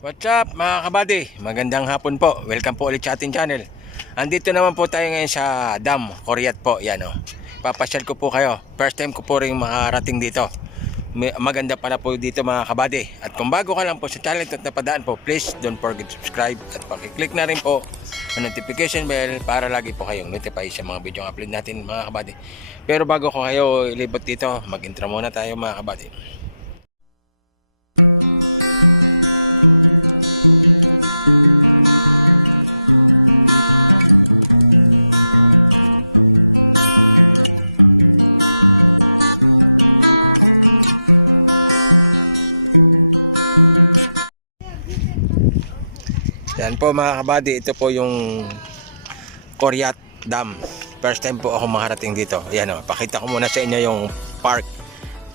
What's up mga kabady? Magandang hapon po. Welcome po ulit sa ating channel. Andito naman po tayo ngayon sa dam, Coryat po. Yan o. Papasyal ko po kayo. First time ko po rin makarating dito. Maganda pala po dito mga kabady. At kung bago ka lang po sa channel at napadaan po, please don't forget to subscribe. At pakiclick na rin po ang notification bell para lagi po kayong notify sa mga video upload natin mga kabady. Pero bago ko kayo ilibot dito, mag-intro muna tayo mga kabady. Yan po mga kabady, ito po yung Coryat Dam. First time po ako makarating dito. Yan o, pakita ko muna sa inyo yung park.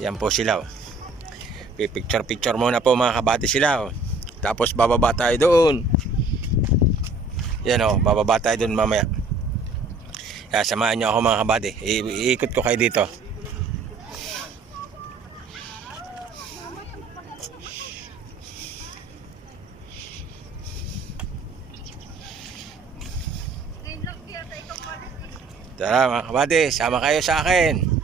Yan po sila o. Picture muna po mga kabady sila o. Tapos bababa tayo doon. Yan o, bababa tayo doon mamaya. Kaya samahan nyo ako mga kabady. Iikot ko kayo dito. Tara mga kabady, sama kayo sa akin.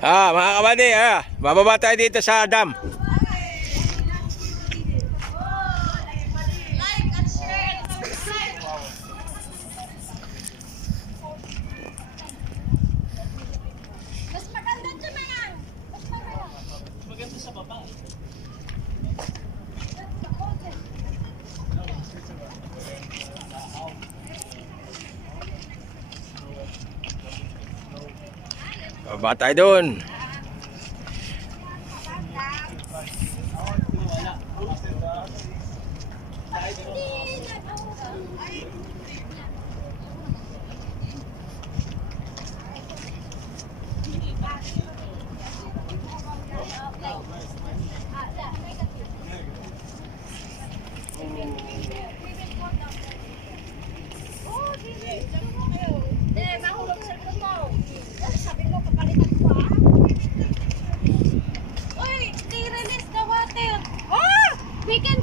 Mga kabady, bababa tayo dito sa dam. Bababa tayo doon.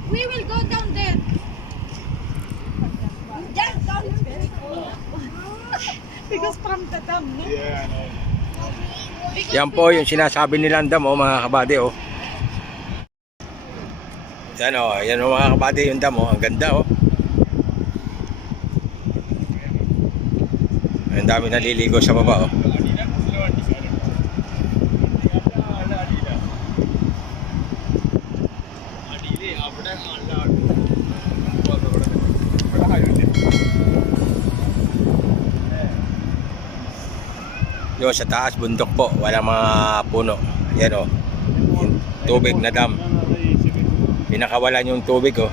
We will go down there. Just down there. Because from the dam, no? Yeah, I know. Yan po yung sinasabi nilang dam mga kabady o. Yan o, yan o mga kabady yung dam o. Ang ganda o. Ang dami naliligo sa baba o. Yo, sa taas bundok po, walang mga puno. Yan o, yung tubig na dam. Pinakawalan yung tubig o.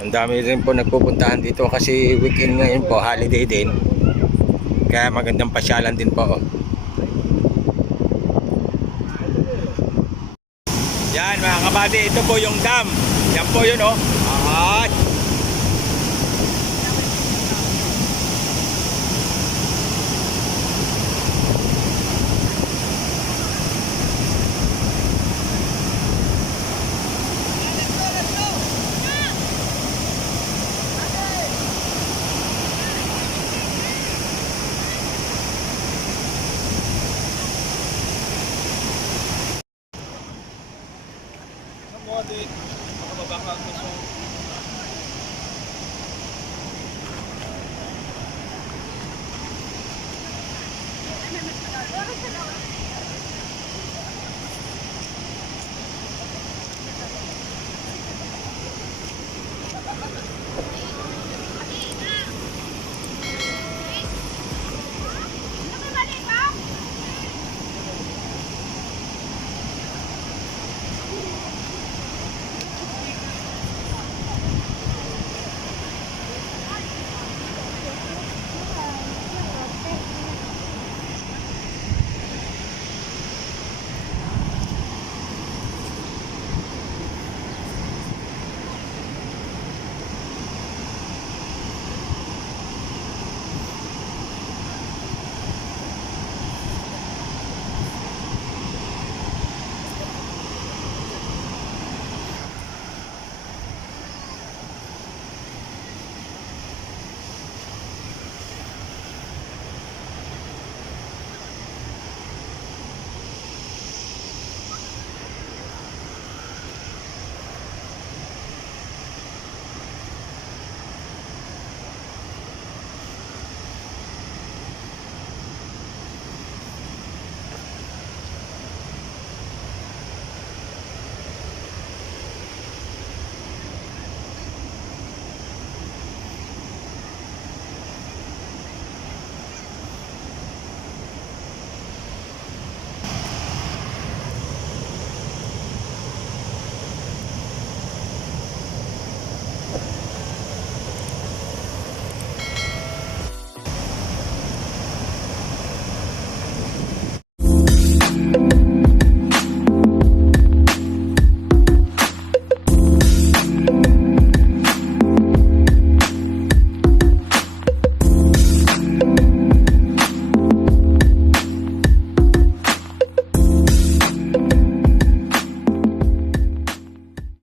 Ang dami rin po nagpupuntahan dito kasi weekend ngayon po, holiday din. Kaya magandang pasyalan din po o. Yan mga kabady, ito po yung dam. Yan po yun o.